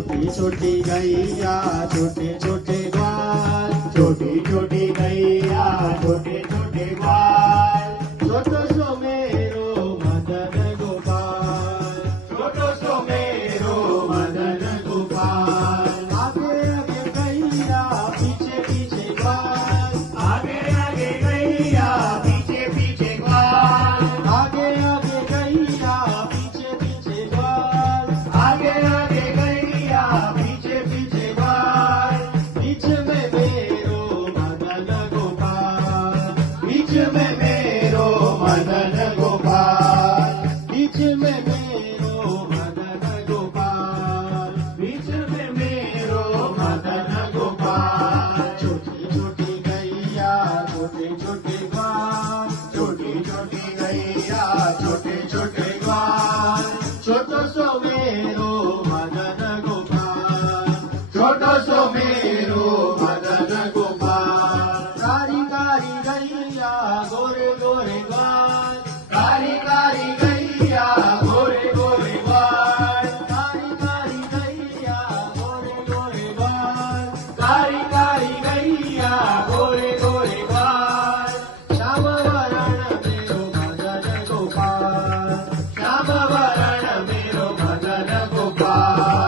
छोटी छोटी गैया छोटे छोटे ग्वाल, छोटी छोटी गैया छोटे छोटे ग्वाल, छोटो सो मेरो मदन गोपाल, छोटो सो मेरो मदन गोपाल। आगे आगे गैया पीछे पीछे ग्वाल, आगे आगे गैया पीछे पीछे ग्वाल, आगे आगे गैया पीछे पीछे ग्वाल, आगे आगे गैया पीछे पीछे ग्वाल। बीच में मेरो मदन गोपाल, बीच में मेरो मदन गोपाल, बीच में मेरो मदन गोपाल, बीच में मेरो मदन गोपाल। छोटी छोटी गैया छोटे छोटे ग्वाल, छोटी छोटी गैया छोटे छोटे ग्वाल, छोटो सो मेरो मदन गोपाल, छोटो सो मेरो मदन गोपाल। कारी कारी गैया गोरे